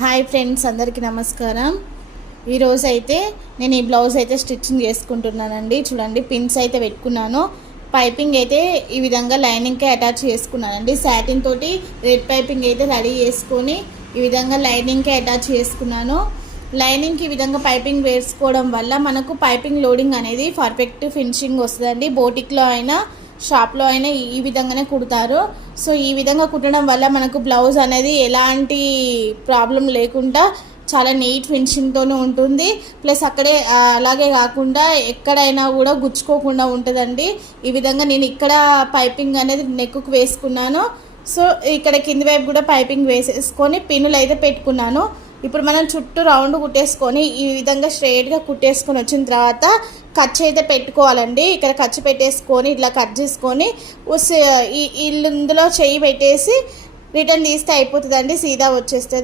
Hi friends, అందరికీ నమస్కారం. ఈరోజు అయితే నేను ఈ బ్లౌజ్ అయితే స్టిచ్చింగ్ చేసుకుంటున్నానండి. చూడండి, పిన్స్ అయితే పెట్టుకున్నాను. పైపింగ్ అయితే ఈ విధంగా లైనింగ్కి అటాచ్ చేసుకున్నానండి. సాటిన్ తోటి రెడ్ పైపింగ్ అయితే రెడీ చేసుకొని ఈ విధంగా లైనింగ్కి అటాచ్ చేసుకున్నాను. లైనింగ్కి ఈ విధంగా పైపింగ్ వేసుకోవడం వల్ల మనకు పైపింగ్ లోడింగ్ అనేది పర్ఫెక్ట్ ఫినిషింగ్ వస్తుందండి. బోటిక్లో అయినా షాప్లో అయినా ఈ విధంగానే కుడతారు. సో ఈ విధంగా కుట్టడం వల్ల మనకు బ్లౌజ్ అనేది ఎలాంటి ప్రాబ్లం లేకుండా చాలా నీట్ ఫినిషింగ్తోనే ఉంటుంది. ప్లస్ అక్కడే అలాగే కాకుండా ఎక్కడైనా కూడా గుచ్చుకోకుండా ఉంటుందండి. ఈ విధంగా నేను ఇక్కడ పైపింగ్ అనేది నెక్కు వేసుకున్నాను. సో ఇక్కడ కింది వైపు కూడా పైపింగ్ వేసేసుకొని పిన్నులు అయితే పెట్టుకున్నాను. ఇప్పుడు మనం చుట్టూ రౌండ్ కుట్టేసుకొని ఈ విధంగా స్ట్రైట్గా కుట్టేసుకొని వచ్చిన తర్వాత ఖర్చు అయితే పెట్టుకోవాలండి. ఇక్కడ ఖర్చు పెట్టేసుకొని ఇట్లా కట్ చేసుకొని ఇందులో చెయ్యి పెట్టేసి రిటర్న్ తీస్తే అయిపోతుందండి. సీదా వచ్చేస్తుంది.